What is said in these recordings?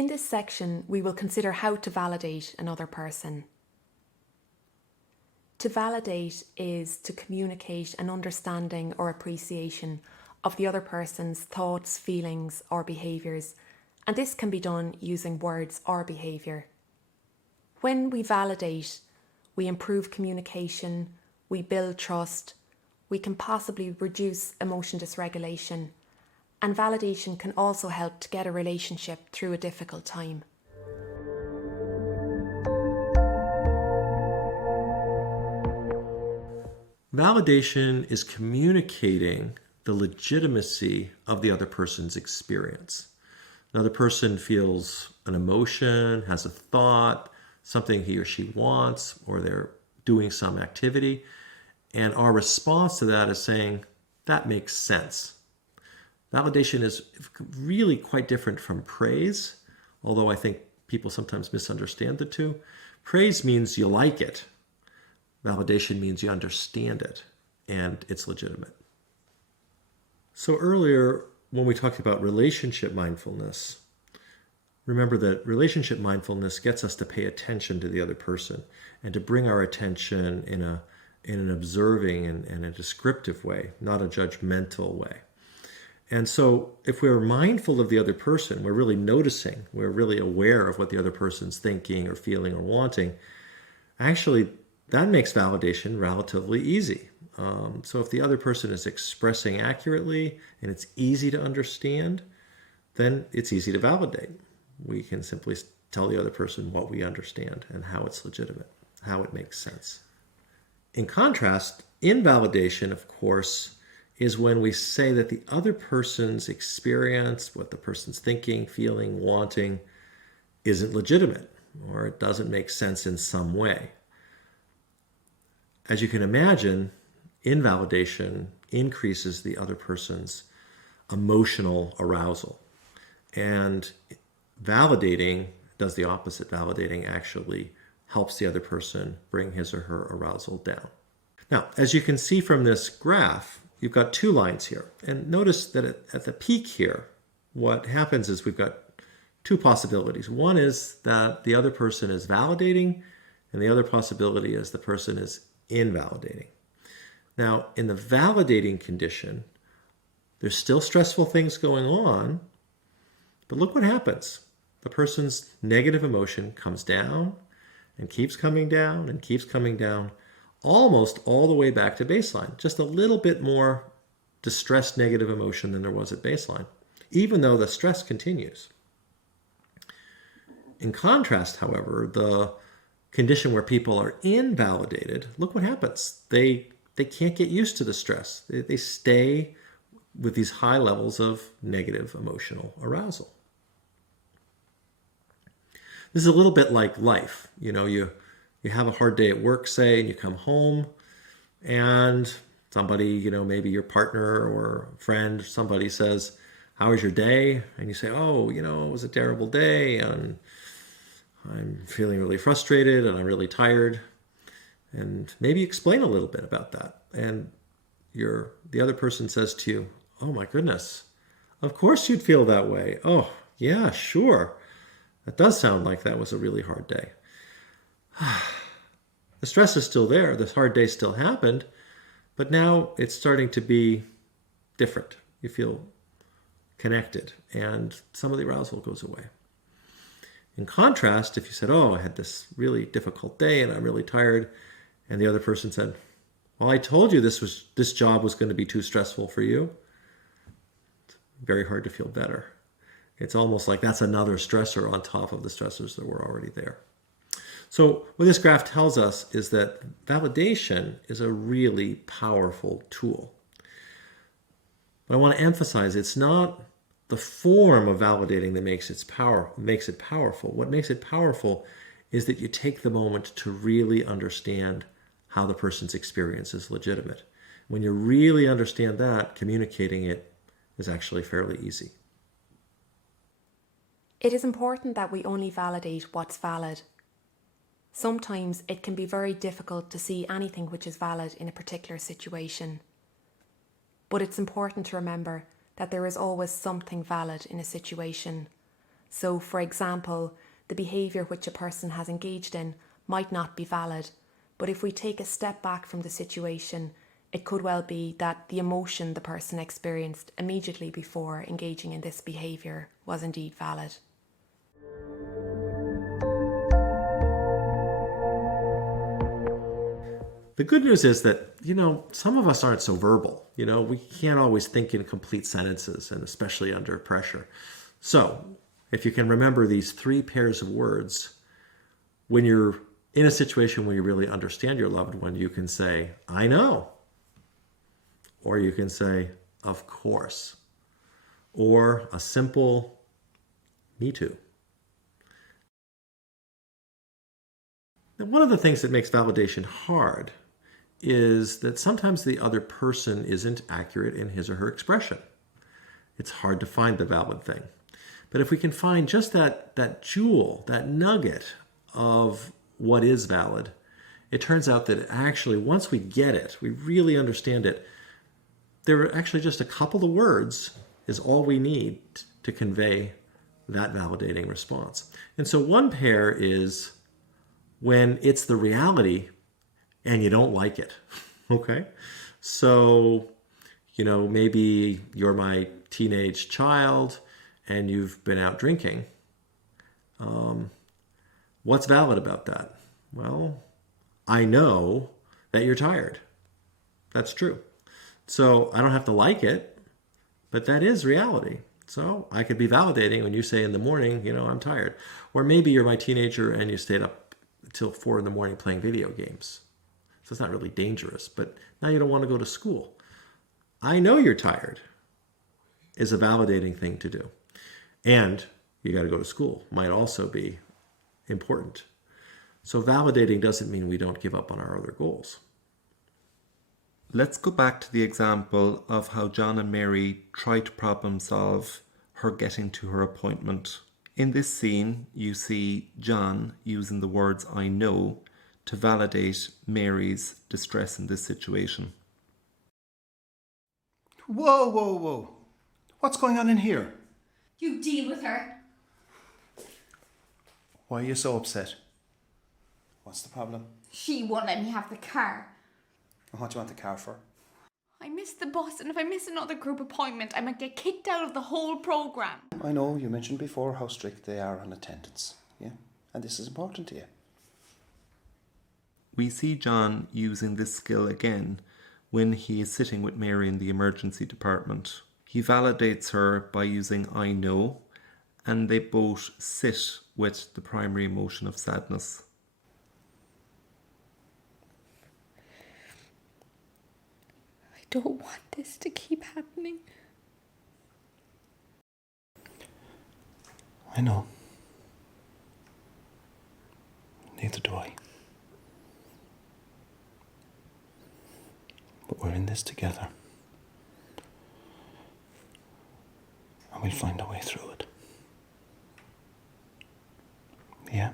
In this section, we will consider how to validate another person. To validate is to communicate an understanding or appreciation of the other person's thoughts, feelings, or behaviours, and this can be done using words or behaviour. When we validate, we improve communication, we build trust, we can possibly reduce emotion dysregulation, and validation can also help to get a relationship through a difficult time. Validation is communicating the legitimacy of the other person's experience. Another person feels an emotion, has a thought, something he or she wants, or they're doing some activity, and our response to that is saying, that makes sense. Validation is really quite different from praise, although I think people sometimes misunderstand the two. Praise means you like it. Validation means you understand it and it's legitimate. So earlier, when we talked about relationship mindfulness, remember that relationship mindfulness gets us to pay attention to the other person and to bring our attention in an observing and a descriptive way, not a judgmental way. And so if we're mindful of the other person, we're really noticing, we're really aware of what the other person's thinking or feeling or wanting, actually that makes validation relatively easy. So if the other person is expressing accurately and it's easy to understand, then it's easy to validate. We can simply tell the other person what we understand and how it's legitimate, how it makes sense. In contrast, invalidation, of course, is when we say that the other person's experience, what the person's thinking, feeling, wanting, isn't legitimate, or it doesn't make sense in some way. As you can imagine, invalidation increases the other person's emotional arousal. And validating does the opposite. Validating actually helps the other person bring his or her arousal down. Now, as you can see from this graph, you've got two lines here. And notice that at the peak here, what happens is we've got two possibilities. One is that the other person is validating, and the other possibility is the person is invalidating. Now, in the validating condition, there's still stressful things going on, but look what happens. The person's negative emotion comes down and keeps coming down and keeps coming down, almost all the way back to baseline. Just a little bit more distressed negative emotion than there was at baseline, even though the stress continues. In contrast, however, the condition where people are invalidated, look what happens. They can't get used to the stress. They stay with these high levels of negative emotional arousal. This is a little bit like life. You know, you have a hard day at work, say, and you come home and somebody, you know, maybe your partner or friend, somebody says, how was your day? And you say, oh, you know, it was a terrible day and I'm feeling really frustrated and I'm really tired. And maybe explain a little bit about that. And the other person says to you, oh my goodness, of course you'd feel that way. Oh, yeah, sure. That does sound like that was a really hard day. The stress is still there. This hard day still happened, but now it's starting to be different. You feel connected and some of the arousal goes away. In contrast, if you said, oh, I had this really difficult day and I'm really tired, and the other person said, well, I told you this job was going to be too stressful for you, it's very hard to feel better. It's almost like that's another stressor on top of the stressors that were already there. So what this graph tells us is that validation is a really powerful tool. But I want to emphasize it's not the form of validating that makes it powerful. What makes it powerful is that you take the moment to really understand how the person's experience is legitimate. When you really understand that, communicating it is actually fairly easy. It is important that we only validate what's valid. Sometimes it can be very difficult to see anything which is valid in a particular situation. But it's important to remember that there is always something valid in a situation, So, for example, the behaviour which a person has engaged in might not be valid, but if we take a step back from the situation, it could well be that the emotion the person experienced immediately before engaging in this behaviour was indeed valid. The good news is that, some of us aren't so verbal. We can't always think in complete sentences, and especially under pressure. So, if you can remember these 3 pairs of words, when you're in a situation where you really understand your loved one, you can say, I know. Or you can say, of course. Or a simple, me too. Now, one of the things that makes validation hard is that sometimes the other person isn't accurate in his or her expression. It's hard to find the valid thing. But if we can find just that jewel, that nugget of what is valid, it turns out that actually once we get it, we really understand it, there are actually just a couple of words is all we need to convey that validating response. And so one pair is when it's the reality and you don't like it. Okay? So, maybe you're my teenage child and you've been out drinking. What's valid about that? Well, I know that you're tired. That's true. So I don't have to like it, but that is reality. So I could be validating when you say in the morning, I'm tired. Or maybe you're my teenager and you stayed up till 4 a.m. playing video games. So it's not really dangerous, but now you don't want to go to school. I know you're tired is a validating thing to do. And you got to go to school might also be important. So validating doesn't mean we don't give up on our other goals. Let's go back to the example of how John and Mary try to problem solve her getting to her appointment. In this scene, you see John using the words I know to validate Mary's distress in this situation. Whoa, whoa, whoa. What's going on in here? You deal with her. Why are you so upset? What's the problem? She won't let me have the car. And what do you want the car for? I missed the bus, and if I miss another group appointment, I might get kicked out of the whole programme. I know you mentioned before how strict they are on attendance, yeah? And this is important to you. We see John using this skill again when he is sitting with Mary in the emergency department. He validates her by using I know, and they both sit with the primary emotion of sadness. I don't want this to keep happening. I know. Neither do I. But we're in this together. And we'll find a way through it. Yeah?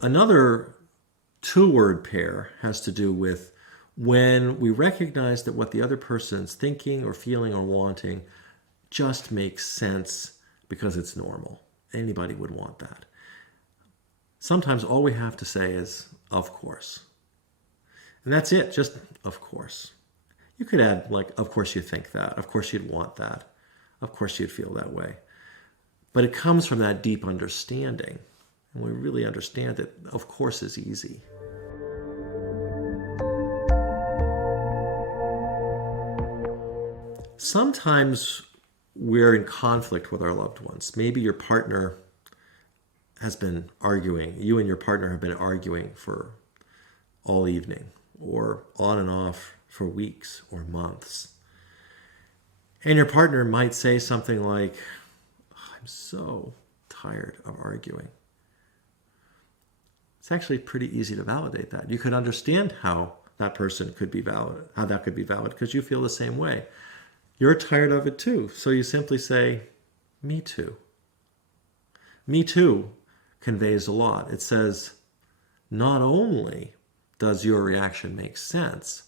Another 2-word pair has to do with when we recognize that what the other person's thinking or feeling or wanting just makes sense because it's normal. Anybody would want that. Sometimes all we have to say is, of course. And that's it, just of course. You could add, of course you think that, of course you'd want that, of course you'd feel that way. But it comes from that deep understanding. And we really understand that, of course, is easy. Sometimes we're in conflict with our loved ones. Maybe your partner has been arguing. You and your partner have been arguing for all evening, or on and off for weeks or months. And your partner might say something like, I'm so tired of arguing. It's actually pretty easy to validate that. You could understand how that person could be valid, how that could be valid, because you feel the same way. You're tired of it too. So you simply say, me too. Me too conveys a lot. It says, not only does your reaction make sense,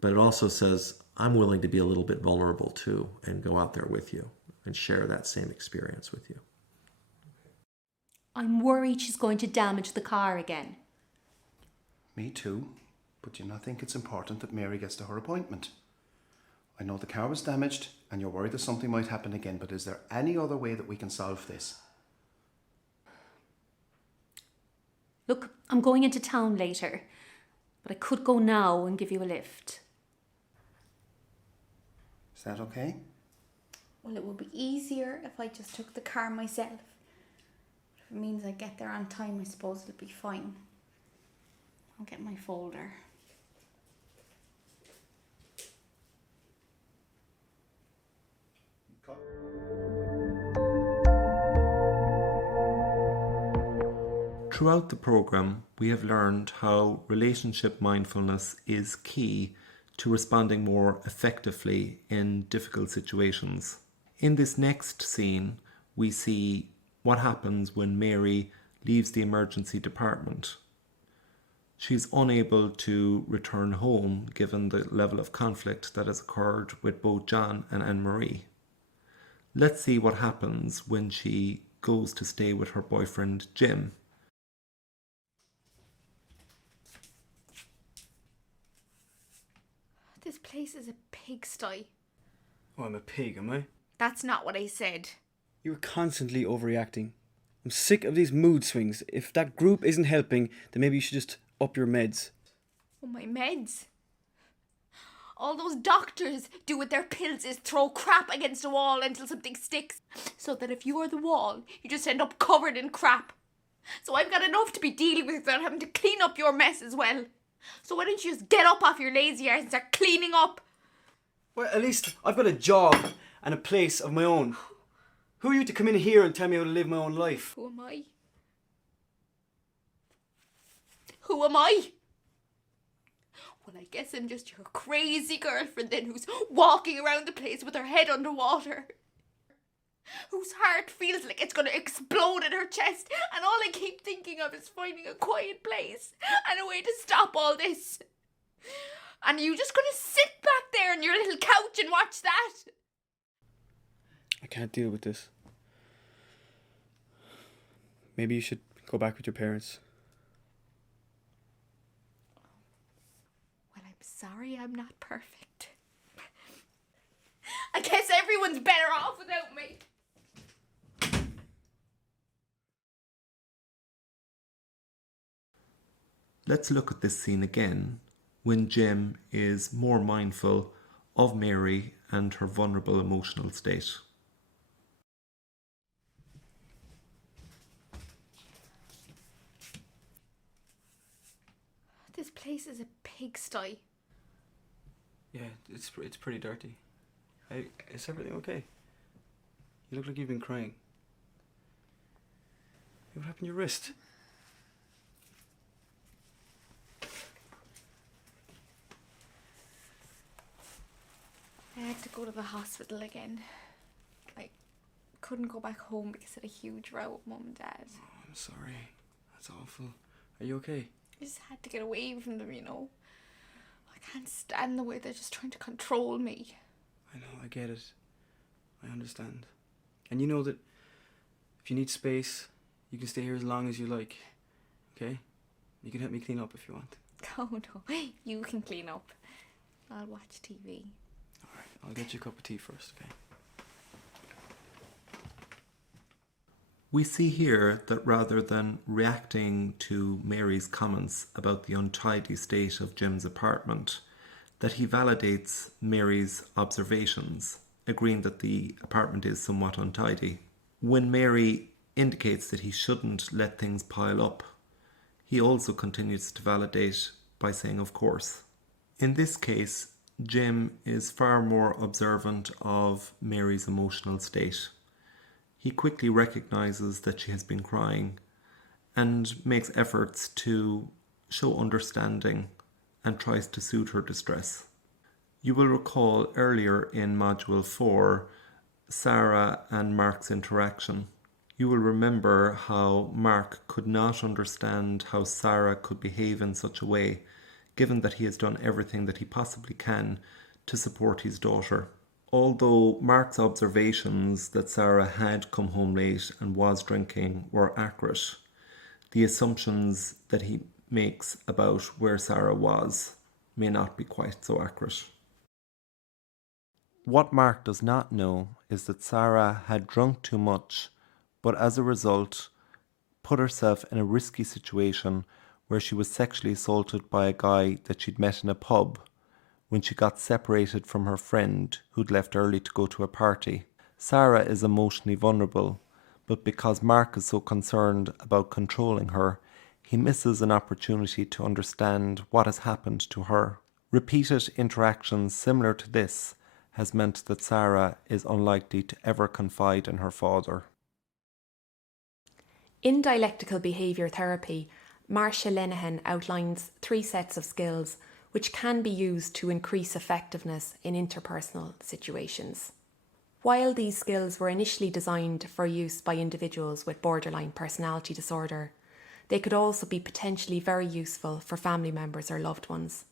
but it also says, I'm willing to be a little bit vulnerable too and go out there with you and share that same experience with you. I'm worried she's going to damage the car again. Me too, but do you not think it's important that Mary gets to her appointment? I know the car was damaged and you're worried that something might happen again, but is there any other way that we can solve this? Look, I'm going into town later, but I could go now and give you a lift. Is that okay? Well, it would be easier if I just took the car myself. If it means I get there on time, I suppose it'll be fine. I'll get my folder. Throughout the program, we have learned how relationship mindfulness is key to responding more effectively in difficult situations. In this next scene, we see what happens when Mary leaves the emergency department. She's unable to return home given the level of conflict that has occurred with both John and Anne-Marie. Let's see what happens when she goes to stay with her boyfriend Jim. This place is a pigsty. Oh, I'm a pig, am I? That's not what I said. You're constantly overreacting. I'm sick of these mood swings. If that group isn't helping, then maybe you should just up your meds. Oh, my meds. All those doctors do with their pills is throw crap against a wall until something sticks. So that if you are the wall, you just end up covered in crap. So I've got enough to be dealing with without having to clean up your mess as well. So why don't you just get up off your lazy arse and start cleaning up? Well, at least I've got a job and a place of my own. Who are you to come in here and tell me how to live my own life? Who am I? Who am I? Well, I guess I'm just your crazy girlfriend then who's walking around the place with her head underwater. Whose heart feels like it's going to explode in her chest, and all I keep thinking of is finding a quiet place and a way to stop all this. And are you just going to sit back there on your little couch and watch that? I can't deal with this. Maybe you should go back with your parents. Well, I'm sorry I'm not perfect. I guess everyone's better off without me. Let's look at this scene again when Jim is more mindful of Mary and her vulnerable emotional state. This place is a pigsty. Yeah, it's pretty dirty. Hey, is everything okay? You look like you've been crying. What happened to your wrist? I had to go to the hospital again. I couldn't go back home because I had a huge row with Mum and Dad. Oh, I'm sorry. That's awful. Are you okay? I just had to get away from them, you know. I can't stand the way they're just trying to control me. I know, I get it. I understand. And you know that if you need space, you can stay here as long as you like. Okay? You can help me clean up if you want. Oh no, you can clean up. I'll watch TV. Alright, I'll get you a cup of tea first, okay? We see here that rather than reacting to Mary's comments about the untidy state of Jim's apartment, that he validates Mary's observations, agreeing that the apartment is somewhat untidy. When Mary indicates that he shouldn't let things pile up, he also continues to validate by saying, of course. In this case, Jim is far more observant of Mary's emotional state. He quickly recognizes that she has been crying and makes efforts to show understanding and tries to soothe her distress. You will recall earlier in Module 4, Sarah and Mark's interaction. You will remember how Mark could not understand how Sarah could behave in such a way, given that he has done everything that he possibly can to support his daughter. Although Mark's observations that Sarah had come home late and was drinking were accurate, the assumptions that he makes about where Sarah was may not be quite so accurate. What Mark does not know is that Sarah had drunk too much, but as a result put herself in a risky situation where she was sexually assaulted by a guy that she'd met in a pub when she got separated from her friend who'd left early to go to a party. Sarah is emotionally vulnerable, but because Mark is so concerned about controlling her, he misses an opportunity to understand what has happened to her. Repeated interactions similar to this has meant that Sarah is unlikely to ever confide in her father. In dialectical behaviour therapy, Marcia Linehan outlines 3 sets of skills which can be used to increase effectiveness in interpersonal situations. While these skills were initially designed for use by individuals with borderline personality disorder, they could also be potentially very useful for family members or loved ones.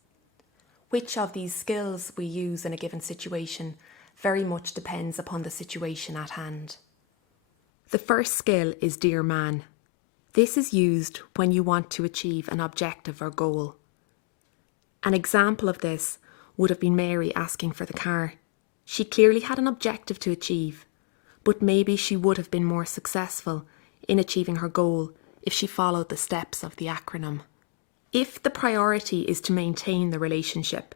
Which of these skills we use in a given situation very much depends upon the situation at hand. The first skill is Dear Man. This is used when you want to achieve an objective or goal. An example of this would have been Mary asking for the car. She clearly had an objective to achieve, but maybe she would have been more successful in achieving her goal if she followed the steps of the acronym. If the priority is to maintain the relationship,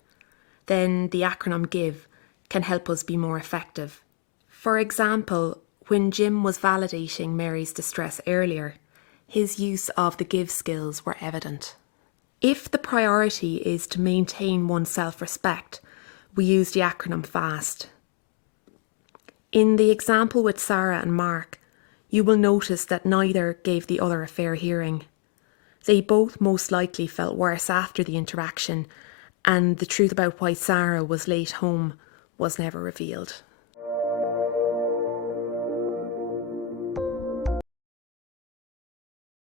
then the acronym GIVE can help us be more effective. For example, when Jim was validating Mary's distress earlier, his use of the GIVE skills were evident. If the priority is to maintain one's self-respect, we use the acronym FAST. In the example with Sarah and Mark, you will notice that neither gave the other a fair hearing. They both most likely felt worse after the interaction, and the truth about why Sarah was late home was never revealed.